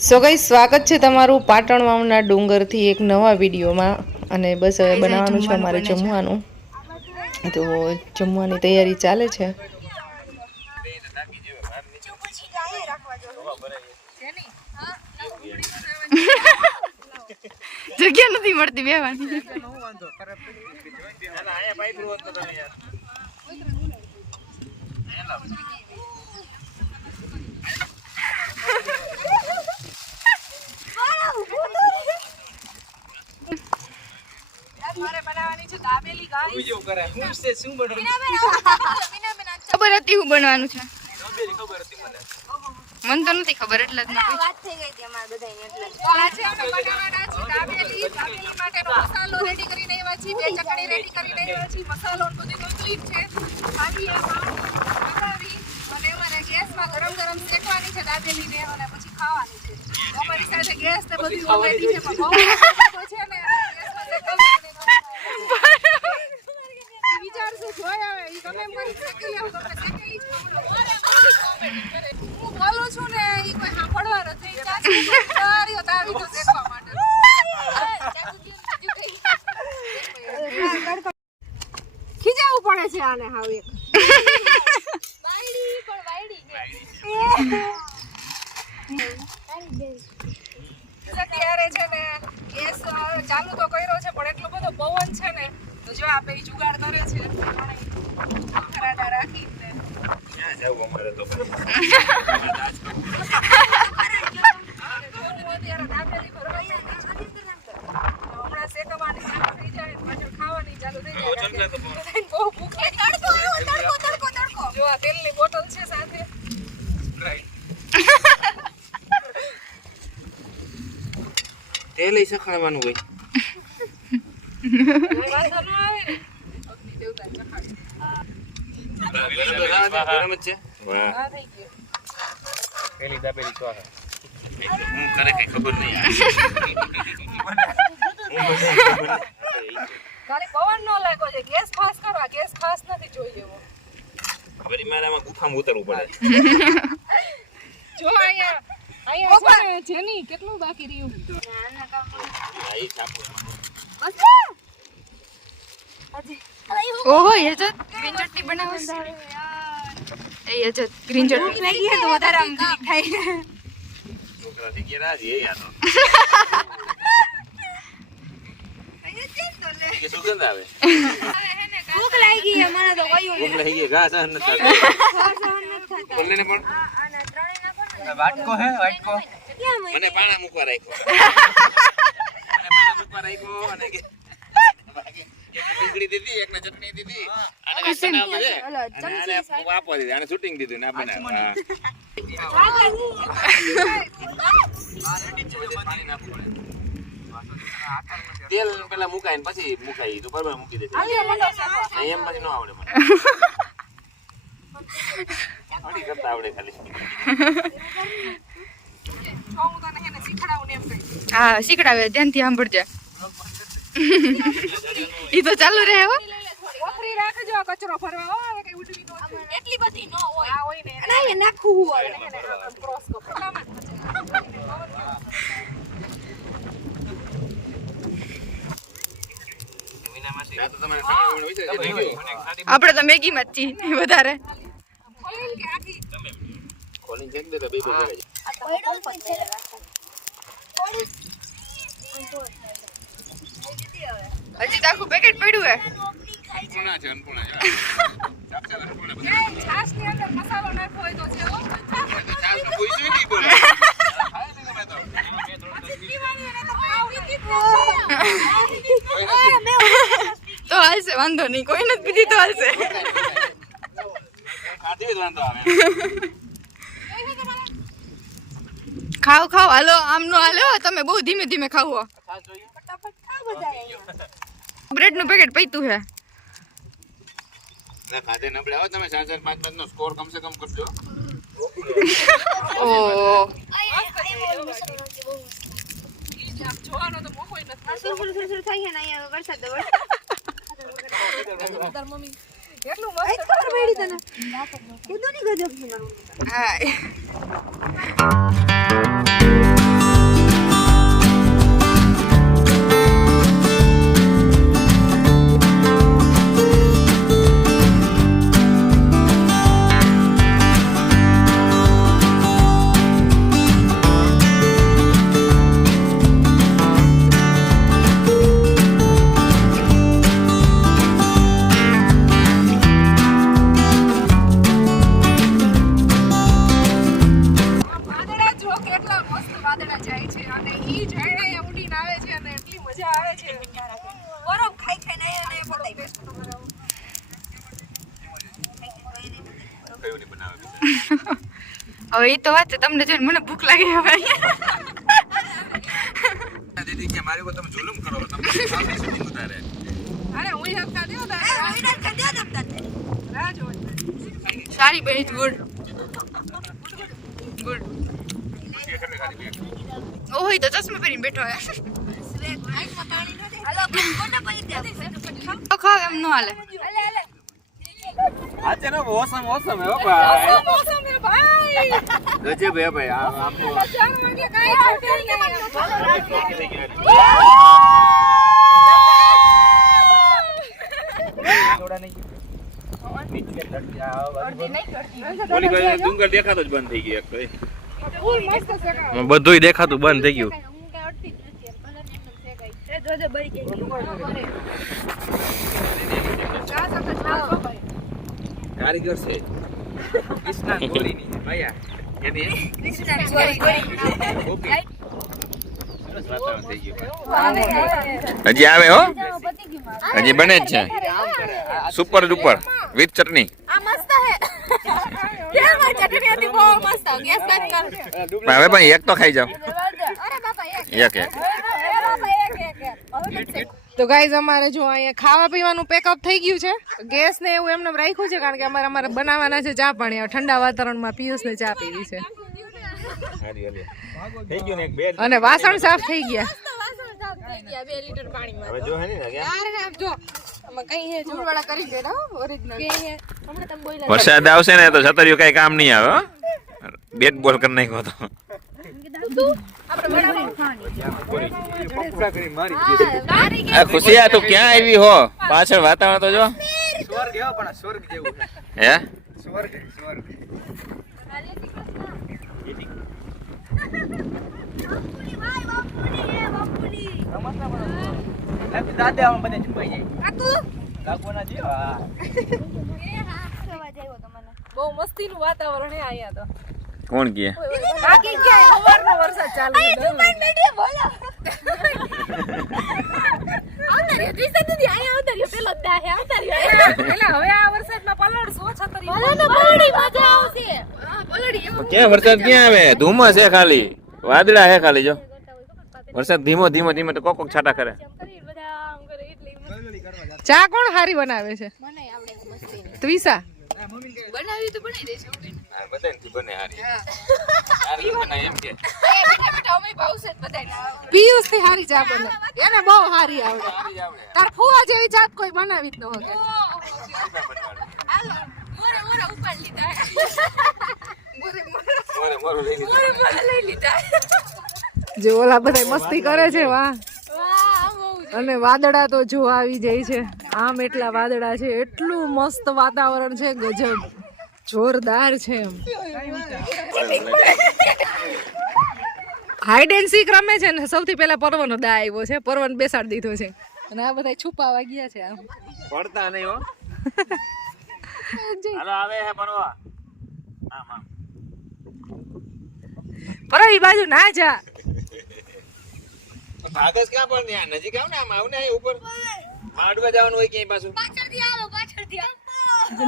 So guys સ્વાગત છે તમારું પાટણ વાવના ડુંગરથી એક નવા વિડીયોમાં અને બસ હવે બનાવવાનું છે અમારે જમવાનું તો જમવાની તૈયારી ચાલે છે જગ્યા નથી મળતી બેવાની ખબર હતી હું બનવાનું છે મને તો નથી ખબર એટલે જ વાત થઈ ગઈ હતી અમાર બધાને એટલે તો આજે અમે બનાવવાના છે દાબેલી માટેનો મસાલો રેડી કરીને આવ્યા છીએ બે ચટણી રેડી કરીને આવ્યા છીએ મસાલો બધું કમ્પ્લીટ છે ખાલી આ બનાવી અને અમારે ગેસમાં ગરમ ગરમ શેકવાની છે દાબેલીને અને પછી ખાવાની છે અમારી સાથે ગેસ ને બધું ઓલરેડી છે પણ બહુ છે ને ગેસમાં શેકવાની વિચારજો જોઈ આવે ઈ તમે એમ કરી શેકી લેવું તમને શેકેલી જ હું બોલું છું ને ઈ કોઈ સાંભળવા નથી તારીઓ તારી તો શેકવા માટે ખીજાવું પડે છે આને હાવ એક વાયડી પણ વાયડી અત્યારે છે ને ગેસ ચાલુ તો કર્યો છે પણ એટલો બધો પવન છે ને તો જો આપે ઈ જુગાડ કરે છે ખરાડા રાખીને ક્યાં જાવ અમારે તો અત્યારે દાબેલી ભરવાઈ હમણાં શેકવાની ચાલુ થઈ જાય પછી ખાવાની ચાલુ થઈ જાય બહુ ભૂખ લાગી તડકો જો આ તેલની બોટલ છે સાથે તેલ ઈ સખાડવાનું હોય વાંધો ન આવે ને અગ્નિ દેવતા ચખાડી ગરમ જ છે વાહ આ થઈ ગયું પેલી દાબેલી સ્વાહા હું કરે કઈ ખબર નહીં તારે પવન ન લાગ્યો છે ગેસ ખાસ કરવા ગેસ ખાસ નથી જોઈએ એવો ખબર મારામાં ગુફામાં ઉતરવું પડે જો અહીંયા છે ને જેની કેટલું બાકી રહ્યું આ છાપો ઓહો યજત ગ્રીન ચટણી બનાવો એ યજત ગ્રીન ચટણી લાગી હે તો વધારે આમ થાય છોકરા થી ગયા જ એ યાર કે સુગંધ આવે ભૂખ લાગી છે મને તો કયું ભૂખ લાગી ગઈ ઘાસ ન થતા બોલને પણ વાટકો હે વાટકો મને પાણા મૂકવા રાખ્યો અને કે ડુંગળી દીધી એકને ચટણી દીધી અને કઈ બનાવ દે અને વાપો દીધી અને શૂટિંગ દીધું ના બનાવ તેલ પેલા મુકાય ને પછી મુકાય તો બરાબર મૂકી દે એમ પછી ન આવડે મને અડી કરતા આવડે ખાલી હા શીખડાવે ધ્યાનથી સાંભળજે ઈ તો ચાલુ રહે હો ઓખરી રાખજો કચરો ફરવા આવે કઈ ઉડવી નો એટલી બધી નો હોય આ હોય ને અને એ નાખવું હોય ક્રોસ કો આપણે તો મેગી માં જ છીએ વધારે કોલિંગ ચેક દે તો બે બે હજી તો આખું પેકેટ પડ્યું હે અનપૂર્ણા છે અનપૂર્ણા છે ચાપચા અનપૂર્ણા એ છાશ ની અંદર મસાલો નાખવો હોય તો છે હો ચાલ તો કોઈ શું નહીં બોલે ખાઈ લીધું મેં તો તો હાલશે વાંધો નહીં કોઈ નથી પીધી તો હાલશે ખાધી વાંધો આવે ખાવ ખાવ હાલો આમ નો હાલો તમે બહુ ધીમે ધીમે ખાવો બ્રેડ નું પેકેટ પૈતું હે ના ખાધે નબળે આવો તમે 4-5 નો સ્કોર કમ સે કમ કરજો ઓ જોવાનો તો મોકો જ નથી સુર થઈ છે ને અહીંયા વરસાદ મમ્મી એટલું મસ્ત ખબર પડી તને કીધું ની ગજબ છે મારું હા ઈ જાણે અહીંયા ઉડીને આવે છે અને એટલી મજા આવે છે. બરફ ખાઈ ખાઈને અહીંયા ને પડાઈ હવે એ તો વાત છે, તમને જોઈને મને ભૂખ લાગે હવે. દીદી કે મારી કો તમે જુલુમ કરો તમે સામે સુધી ઉતારે અરે હું હપ્તા દેવો તારે રાહ જોવો. સારી બની ગુડ ગુડ. ઓહો ઈ તો ચશ્મા પહેરીને બેઠો હે. તો ખાવ એમ ન હાલે. આજે નો મોસમ હે ઓ ભાઈ મોસમ હે ભાઈ. ગજબ હે ભાઈ આપકો 4 વાગે કાઈ છૂટે નહીં. થોડા નહીં નીચે ધરતી ઓલી ભાઈ ડુંગર દેખાતો જ બંધ થઈ ગયો એક તો ફૂલ મસ્ત છે કા. બધુંય દેખાતું બંધ થઈ ગયું કારીગર છે કૃષ્ણા ગોરીની ભૈયા એની સરસ વાતાવરણ થઈ ગયું હજી આવે હો હજી બને જ છે સુપર ડુપર વિથ ચટણી આ મસ્ત હે. કેમાં ચટણી હતી બહુ મસ્ત. ગેસ બંધ કર. હવે ભાઈ એક તો ખાઈ જાવ અરે બાપા એક. એક અરે બાપા એક. તો ગાઈઝ અમારે જો અહીંયા ખાવા પીવાનું પેકઅપ થઈ ગયું છે. ગેસ ને એવું એમને રાખ્યું છે કારણ કે અમારે બનાવવાના છે ચા પાણી. ઠંડા વાતાવરણમાં પિયુષ ને ચા પીવી છે થઈ ગયું ને એક બે અને વાસણ સાફ થઈ ગયા. વાસણ સાફ થઈ ગયા 2 લીટર પાણીમાં. હવે જો હે ને યાર આમ જો આમાં કઈ હે જોરવાળા કરી દેડા ઓરિજિનલ. કે હે હમણાં તમે બોલ્યા. વરસાદ આવશે ને તો છતરીઓ કઈ કામ નહીં આવે હો બેટ બોલ કરી નાખ્યો તો આ ખુશિયા તું ક્યાં આવી હો પાછળ વાતાવરણ તો જો સ્વર્ગ એવો પણ સ્વર્ગ જેવું હે સ્વર્ગ સ્વર્ગ દાદા આમ બધે છુપાઈ જાય કાકુના જેવા બહુ મસ્તીનું વાતાવરણ હે અહીંયા તો. કોણ કે બાકી ક્યાંય સવારનો વરસાદ ચાલુ છે. બોલો આવતાર્યો દિશા દીદી અહીંયા આવતાર્યો પેલો દા હે આવતાર્યો. પેલા હવે આ વરસાદમાં પલળશો છતરી. ભલે પલળી મજા આવશે. હા પલળી એવો. ક્યાં વરસાદ ક્યાં આવે ધુમ્મસ છે ખાલી વાદળા હે ખાલી જો વરસાદ ધીમો ધીમો ધીમો તો કોક છાટા કરે બધા આમ કરે એટલે ચા કોણ હારી બનાવે છે? મને આવડે મસ્તી. ત્વિષા. બનાવી તો બનાવી દેશે. બધાથી બને હારી હારી બનાય એમ કે બેઠા બેઠા અમે ભાવશે જ બધાને. પિયુષ થી હારી ચા બને. એને બહુ હારી આવડે. તાર ફુવા જેવી ચા કોઈ બનાવી જ ન શકે. હાલો મોરે મોરે ઉપાડ લીધા. મોરે મોરે મોરે લઈ લીધું મોરે મોરે લઈ લીધા. જે ઓલા બધા મસ્તી કરે છે વાહ. વાહ બહુ અને વાદળા તો જો આવી જાય છે. આમ એટલા વાદળા છે. એટલું મસ્ત વાતાવરણ છે ગજબ જોરદાર છે. એમ હાઈડ એન્ડ સીક રમે છે ને સૌથી પહેલા પર્વનો દા આવ્યો છે. પર્વને બેસાડી દીધો છે અને આ બધા છુપાવા ગયા છે. આમ પડતા નહીં હો હાલો આવે હે પરવા આમ આમ પર એ બાજુ ના જા. ભાગસ ક્યાં પણ ને નજીક આવ ને આમ આવ ને અહીં ઉપર માંડવા જવાનું હોય ક્યાંય પાછું પાછળથી આવો પાછળથી આવો.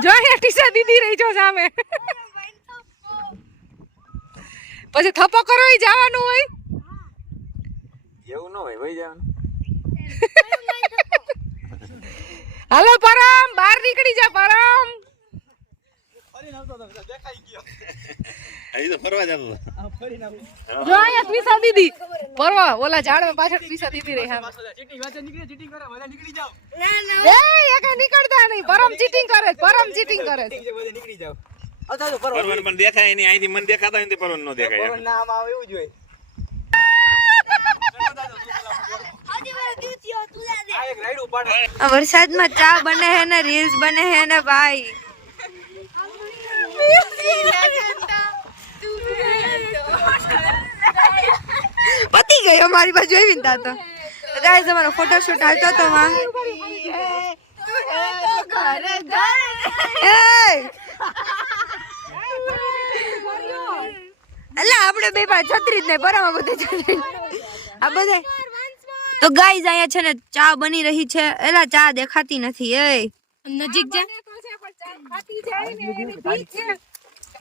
જો અહીંયા ટીસા દીદી રહી છો સામે. પછી થપ્પો કરો જવાનું હોય. એવું ન હોય વઈ જવાનું હાલો પરમ બહાર નીકળી જા પરમ. અહીં તો ફરવા જતો જો અહીંયા ત્વિષા દીદી પરવા ઓલા ઝાડમાં પાછળ ત્વિષા દીદી રહી સામે. ચીટિંગ કરે બધા નીકળી જાઓ એ કઈ નીકળતા નહીં. પરમ ચીટિંગ કરે છે. પરમ ચીટિંગ કરે છે. બધા નીકળી જાઓ પરવન પણ દેખાય નહીં અહીંથી મન દેખાતા હોય ને પરવન ન દેખાય એમ. નામ આવે એવું જોઈએ આ એક રાઈડ ઉપાડ વરસાદમાં ચા બને હે ને રીલ્સ બને હે ને ભાઈ. પતી ગયો મારી બાજુ આવી ને તો ગાઈસ અમારો ફોટોશૂટ આવતો તો માં અલા આપણે બે પાંચ છત્રી જ નહીં બરાબર બધું આ બધા તો ગાઈઝ અહીંયા છે ને ચા બની રહી છે. એલા ચા દેખાતી નથી. એ નજીક જા. બને તો છે પણ ચા ફાટી જાય ને એની બીક છે.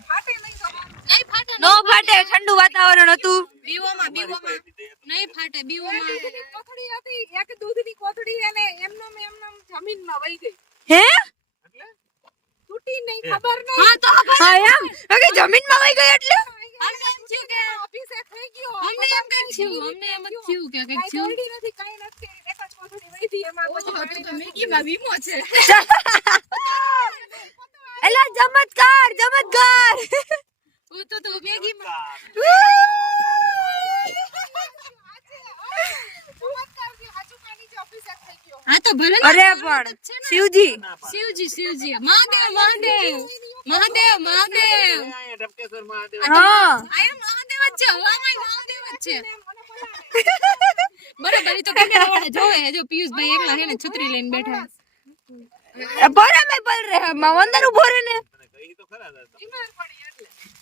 ફાટે નહીં તો નહીં ફાટે. નો ફાટે. ઠંડુ વાતાવરણ હતું. બીવોમાં નહીં ફાટે. બીવોમાં કોથળી હતી, એક દૂધની કોથળી અને એમનેમ જમીનમાં વહી ગઈ. હે તૂટી નહીં, ખબર નહીં. હા તો હા એમ કે જમીનમાં વહી ગઈ એટલે અમને એમ થયું કે ઓફિસે થઈ ગયો. અમને એમ જ થયું કે કંઈક થયું. નથી, કાંઈ નથી. એક જ કોથળી વહી હતી એમાં બધું મેગીમાં વીમો છે. એલા ચમત્કાર ચમત્કાર. તો મેગીમાં હા તો ભલે અરે પણ શિવજી શિવજી મહાદેવ હા આયા મહાદેવ જ છે. હવામાં મહાદેવ જ છે. બરાબર. ઈ તો કેમેરા વાળા જોવે. જો પિયુષભાઈ એકલા છે ને છત્રી લઈને બેઠા. ભરે મે પલ રે માં અંદર ઉભો રે ને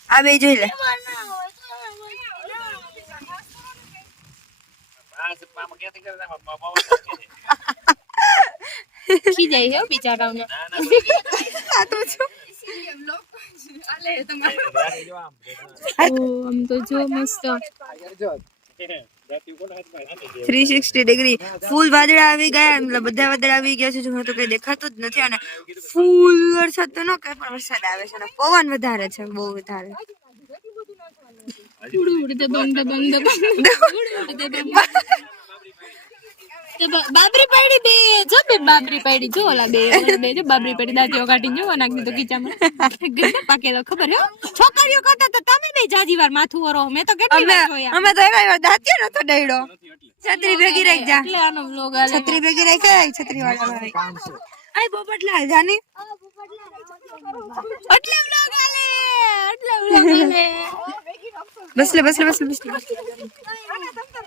આ બે જોઈ લે. ખીજાય હે બિચારાઓને. આ તો છો આમ તો જો મસ્ત 360 ડિગ્રી ફૂલ વાદળા આવી ગયા. મતલબ બધા વાદળા આવી ગયા છે. જો તો કઈ દેખાતું જ નથી. અને ફૂલ વરસાદ તો ન કઈ પણ વરસાદ આવે છે. અને પવન વધારે છે, બહુ વધારે. બાબરી પડી બે જો બે બાબરી પડી જો ઓલા બે જો બાબરી પડી દાંતીઓ કાઢીને જો નાખી તો કીચામાં ગંદા પાકે તો ખબર હે. છોકરીઓ કરતા તો તમે બે જાજી વાર માથું વરો. મેં તો કેટલી વાર જોયા. અમે તો એવા દાંતીઓ નતો ડઈડો. છત્રી ભેગી રાખ જા. એટલે આનો વ્લોગ આલે. છત્રી ભેગી રાખ. છત્રી વાળા ભાઈ આય પોપટલાલ જાની એટલે વ્લોગ આલે. એટલે વ્લોગ આલે. બસલે બસલે બસલે બસલે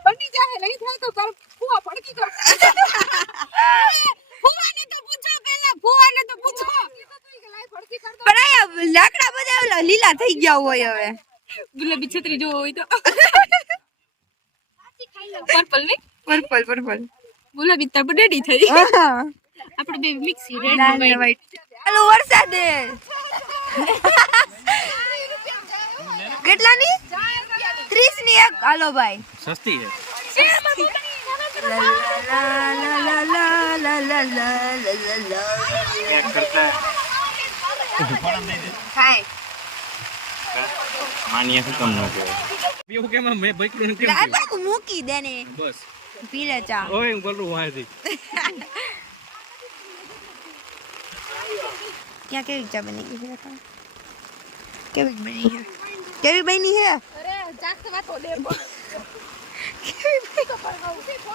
બની જાય નહીં થાય તો તાર ફુવા પડકી કર. ફુવાને તો પૂછો પહેલા. ફુવાને તો પૂછો. પણ આયા લાકડા બધા ઓલા લીલા થઈ ગયા હોય હવે. ગુલાબી છત્રી જો હોય તો પર્પલ ને પર્પલ પર્પલ ગુલાબી તો રેડી થઈ. આપણે બે મિક્સ રેડ લાલ ને વ્હાઈટ. હાલો વરસાદ કેટલાની 30 ની એક. હાલો ભાઈ સસ્તી છે. ખાય માનિયા શું કામ ન કહેવાય? પીવું કેમ આમ? મેં બૈકરું કેમ આ પીવું? પાકું મૂકી દે ને બસ પી લે ચા. ઓય હું બોલું વાંથી. ક્યાં કેવી ચા બની ગઈ છે? કેવી બની છે? કેવી બની છે? અરે જાસ્ત વાતો લે.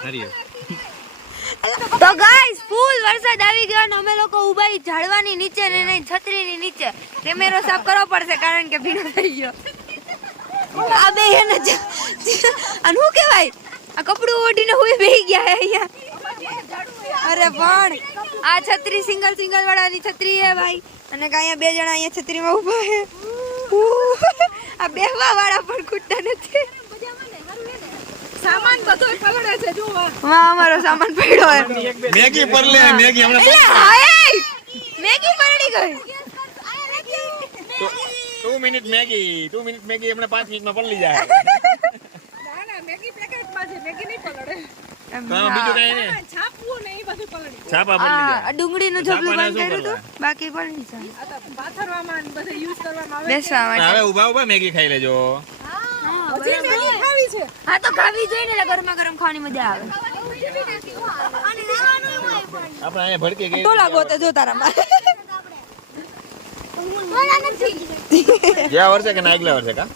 હરિયો. તો ગાઈસ ફૂલ વરસાદ આવી ગયો અને અમે લોકો ઉભા ઈ ઝાડવાની નીચે ને નહીં છત્રીની નીચે. કેમેરો સાફ કરવો પડશે કારણ કે ભીનો થઈ ગયો. આ બે એને અને શું કહેવાય આ કપડું ઓઢીને હુઈ બેહી ગયા અહીંયા. અરે પણ આ છત્રી સિંગલ વાળાની છત્રી હે ભાઈ. અને અહીંયા બે જણા અહીંયા છત્રીમાં ઊભા હે. આ બેહવા વાળા પણ ખૂટતા નથી. સામાન બધો પલળે છે જો. વાહ અમારો સામાન પડ્યો હે. મેગી પર લે મેગી હમણાં એટલે હાય મેગી પડી ગઈ. 2 મિનિટ મેગી હમણાં 5 મિનિટમાં પલળી જાય. ના ના મેગી પેકેટમાં છે. મેગી નહીં પલળે. તો બીજું કઈ ને છાપવું ને એ બધું પલળી. છાપા પલળી જાય. આ ડુંગળીનું ઝબલું ઝાપાને બંધ શું કર્યું કરવા? હતું બાકી પડી જાય આ તો પાથરવામાં ને બધે યુઝ કરવામાં આવે. બેસવા માટે. હવે ઊભા મેગી ખાઈ લેજો. હજી મેગી ખાવી છે. હા તો ખાવી જોઈએ ને એટલે ગરમા ગરમ ખાવાની મજા આવે. આપણે અહીંયા ભડકી ગઈ. ટોલા ગોતે જો તારામાં. ગયા વર્ષે કે ના આગલા વર્ષે કા